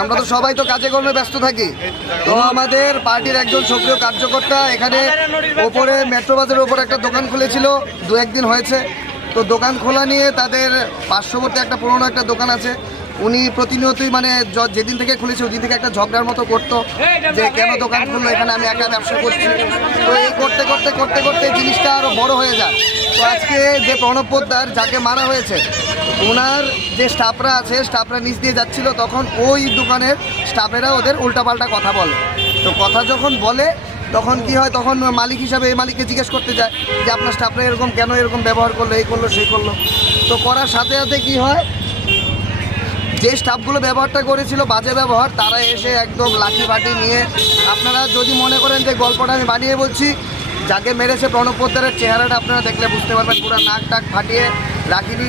আমরা তো সবাই তো কাজে কর্মে ব্যস্ত থাকি। তো আমাদের পার্টির একজন সক্রিয় কার্যকর্তা এখানে ওপরে মেট্রো বাজারের ওপর একটা দোকান খুলেছিল, 2-1 দিন হয়েছে। তো দোকান খোলা নিয়ে তাদের পার্শ্ববর্তী একটা পুরনো একটা দোকান আছে, উনি প্রতিনিয়তই মানে যেদিন থেকে খুলেছে ওই দিন থেকে একটা ঝগড়ার মতো করতো যে কেন দোকান খুললো, এখানে আমি একা ব্যবসা করছি। তো এই করতে করতে করতে করতে জিনিসটা আরও বড় হয়ে যায়। তো আজকে যে প্রণব পোদ্দার যাকে মারা হয়েছে, ওনার যে স্টাফরা আছে, স্টাফরা নিচ দিয়ে যাচ্ছিল, তখন ওই দোকানের স্টাফেরা ওদের উল্টাপাল্টা কথা বলে। তো কথা যখন বলে তখন কি হয়, তখন মালিক হিসাবে এই মালিককে জিজ্ঞেস করতে যায় যে আপনার স্টাফরা এরকম কেন এরকম ব্যবহার করলো, এই করলো সেই করলো। তো করার সাথে সাথে কী হয়, যে স্টাফগুলো ব্যবহারটা করেছিল বাজে ব্যবহার, তারা এসে একদম লাঠি বাটি নিয়ে, আপনারা যদি মনে করেন যে গল্পটা আমি বানিয়ে বলছি, যাকে মেরেছে প্রণব পোদ্দারের চেহারাটা আপনারা দেখলে বুঝতে পারবেন, পুরো নাক টাক ফাটিয়ে রাখিনি।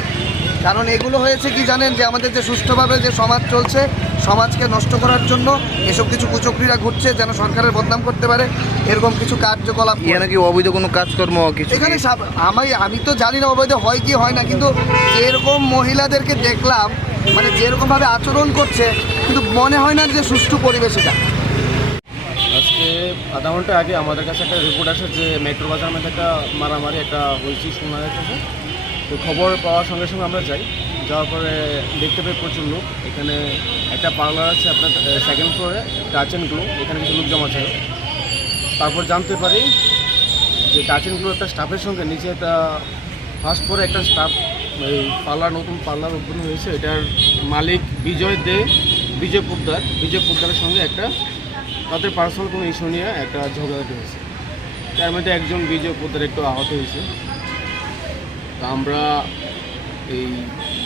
কারণ এগুলো হয়েছে কি জানেন, যে আমাদের যে সুষ্ঠুভাবে যে সমাজ চলছে, সমাজকে নষ্ট করার জন্য এসব কিছু কুচক্রীরা ঘুরছে যেন সরকারের বদনাম করতে পারে, এরকম কিছু কার্যকলাপ। এখানে কি অবৈধ কোনো কাজকর্ম কিছু এখানে আমি তো জানি না অবৈধ হয় কি হয় না, কিন্তু যেরকম মহিলাদেরকে দেখলাম, মানে যেরকমভাবে আচরণ করছে, কিন্তু মনে হয় না যে সুষ্ঠু পরিবেশ এটা। আজকে আধা ঘন্টা আগে আমাদের কাছে একটা রিপোর্ট আসে যে মেট্রো বাজার মধ্যে একটা মারামারি একটা হয়েছে শোনা যাচ্ছে। তো খবর পাওয়ার সঙ্গে সঙ্গে আমরা যাওয়ার পরে দেখতে পাই প্রচুর লোক। এখানে একটা পার্লার আছে আপনার সেকেন্ড ফ্লোরে, টাচ অ্যান্ড গ্লো, এখানে কিছু লোক জমা ছিল। তারপর জানতে পারি যে টাচ অ্যান্ড গ্লো একটা স্টাফের সঙ্গে নিচে একটা ফার্স্ট ফ্লোরে একটা স্টাফ, এই পার্লার, নতুন পার্লার ওপেন হয়েছে, এটার মালিক বিজয় পোদ্দারের সঙ্গে একটা তাদের পার্সোনাল কোনো ইস্যু নিয়ে একটা ঝগড়াঝাটি হয়েছে। তার মধ্যে একজন বিজয় পোদ্দার একটু আহত হয়েছে। তা আমরা এই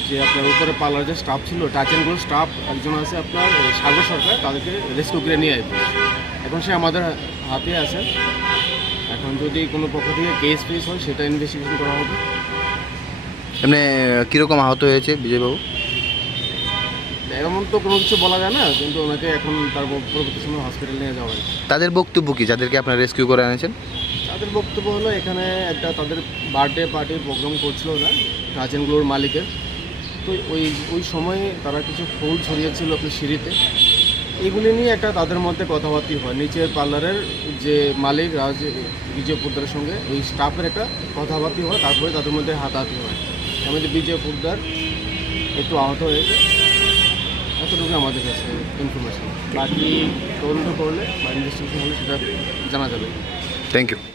যে আপনার উপরে পার্লার যে স্টাফ ছিল, টাচ অ্যান্ড গ্লো স্টাফ একজন আছে আপনার সাগর সরকার, তাদেরকে রেস্কিউ করে নিয়ে আসবে। এখন সে আমাদের হাতে আছে। এখন যদি কোনো পক্ষ থেকে কেস ফেস হয় সেটা ইনভেস্টিগেশন করা হবে। এমনি কীরকম আহত হয়েছে বিজয়বাবু? এমন তো কোনো কিছু বলা যায় না, কিন্তু ওনাকে এখন তার পরবর্তী সময় হসপিটাল নিয়ে যাওয়া হয়। তাদের বক্তব্য কি, যাদেরকে আপনারা রেস্কিউ করে এনেছেন? তাদের বক্তব্য হলো এখানে একটা তাদের বার্থডে পার্টি প্রোগ্রাম করছিল না টাচ অ্যান্ড গ্লোর মালিকের। তো ওই সময়ে তারা কিছু ফুল ছড়িয়েছিল আপনার সিঁড়িতে, এগুলি নিয়ে একটা তাদের মধ্যে কথাবার্তা হয়। নিচের পার্লারের যে মালিক বিজয় পোদ্দারের সঙ্গে ওই স্টাফের একটা কথাবার্তা হয়, তারপরে তাদের মধ্যে হাতাহাতি হয়। এর মধ্যে বিজয় পোদ্দার একটু আহত হয়েছে, এতটুকু আমাদের কাছে ইনফরমেশন। বাকি তদন্ত করলে বা ইনভেস্টিগেশন হলে সেটা জানা যাবে। Thank you.